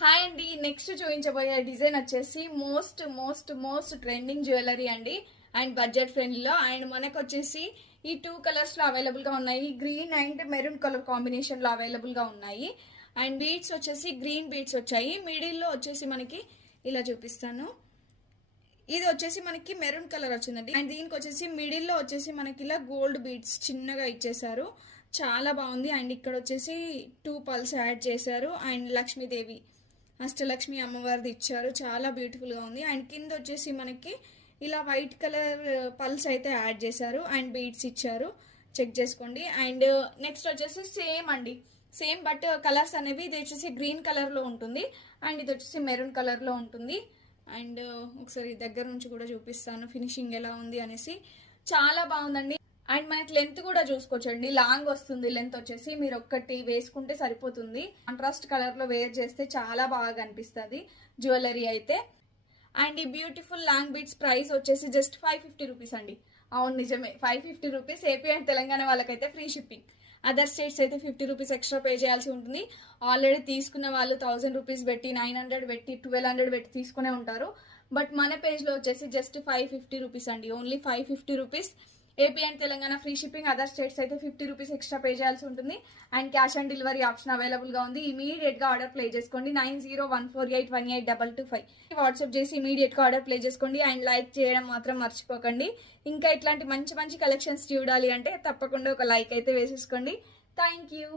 Hi అండి, next చూపించబోయే design వచ్చేసి most most most trending jewellery అండి. అండ్ బడ్జెట్ ఫ్రెండ్లీలో అండ్ మనకు వచ్చేసి ఈ 2 కలర్స్లో అవైలబుల్గా ఉన్నాయి. గ్రీన్ అండ్ మెరూన్ కలర్ కాంబినేషన్లో అవైలబుల్గా ఉన్నాయి. అండ్ బీడ్స్ వచ్చేసి గ్రీన్ బీడ్స్ వచ్చాయి. మిడిల్లో వచ్చేసి మనకి ఇలా చూపిస్తాను. ఇది వచ్చేసి మనకి మెరూన్ కలర్ వచ్చిందండి. అండ్ దీనికి వచ్చేసి మిడిల్లో వచ్చేసి మనకి ఇలా గోల్డ్ బీడ్స్ చిన్నగా ఇచ్చేసారు. చాలా బాగుంది. అండ్ ఇక్కడ వచ్చేసి 2 పల్స్ యాడ్ చేశారు. అండ్ లక్ష్మీదేవి అష్టలక్ష్మి అమ్మవారిది ఇచ్చారు. చాలా బ్యూటిఫుల్గా ఉంది. అండ్ కింద వచ్చేసి మనకి ఇలా వైట్ కలర్ పల్స్ అయితే యాడ్ చేశారు. అండ్ బీడ్స్ ఇచ్చారు, చెక్ చేసుకోండి. అండ్ నెక్స్ట్ వచ్చేసి సేమ్ అండి, సేమ్ బట్ కలర్స్ అనేవి ఇది వచ్చేసి గ్రీన్ కలర్లో ఉంటుంది. అండ్ ఇది వచ్చేసి మెరూన్ కలర్లో ఉంటుంది. అండ్ ఒకసారి దగ్గర నుంచి కూడా చూపిస్తాను ఫినిషింగ్ ఎలా ఉంది అనేసి. చాలా బాగుందండి. అండ్ మనకి లెంత్ కూడా చూసుకోవచ్చండి, లాంగ్ వస్తుంది. లెంత్ వచ్చేసి మీరు ఒక్కటి వేసుకుంటే సరిపోతుంది. కాంట్రాస్ట్ కలర్ లో వేర్ చేస్తే చాలా బాగా కనిపిస్తుంది జ్యువెలరీ అయితే. అండ్ ఈ బ్యూటిఫుల్ లాంగ్ బీడ్స్ ప్రైస్ వచ్చేసి జస్ట్ 550 రూపీస్ అండి. అవును, నిజమే, 550 రూపీస్. ఏపీ అండ్ తెలంగాణ వాళ్ళకైతే ఫ్రీ షిప్పింగ్. అదర్ స్టేట్స్ అయితే 50 రూపీస్ ఎక్స్ట్రా పే చేయాల్సి ఉంటుంది. ఆల్రెడీ తీసుకున్న వాళ్ళు 1000 రూపీస్ పెట్టి, 900 పెట్టి, 1200 పెట్టి తీసుకునే ఉంటారు. బట్ మన పేజ్లో వచ్చేసి జస్ట్ 550 రూపీస్ అండి. Only 550 rupees. AP and Telangana free shipping. Other states అయితే 50 రూపీస్ ఎక్స్ట్రా పే చేయాల్సి ఉంటుంది. And cash on delivery option అవైలబుల్గా ఉంది. ఇమీడియట్గా ఆర్డర్ ప్లే చేసుకోండి. 9014818285 వాట్సాప్ చేసి ఇమీడియట్గా ఆర్డర్ ప్లే చేసుకోండి. అండ్ లైక్ చేయడం మాత్రం మర్చిపోకండి. ఇంకా ఇట్లాంటి మంచి మంచి కలెక్షన్స్ చూడాలి అంటే తప్పకుండా ఒక లైక్ అయితే వేసేసుకోండి. Thank you.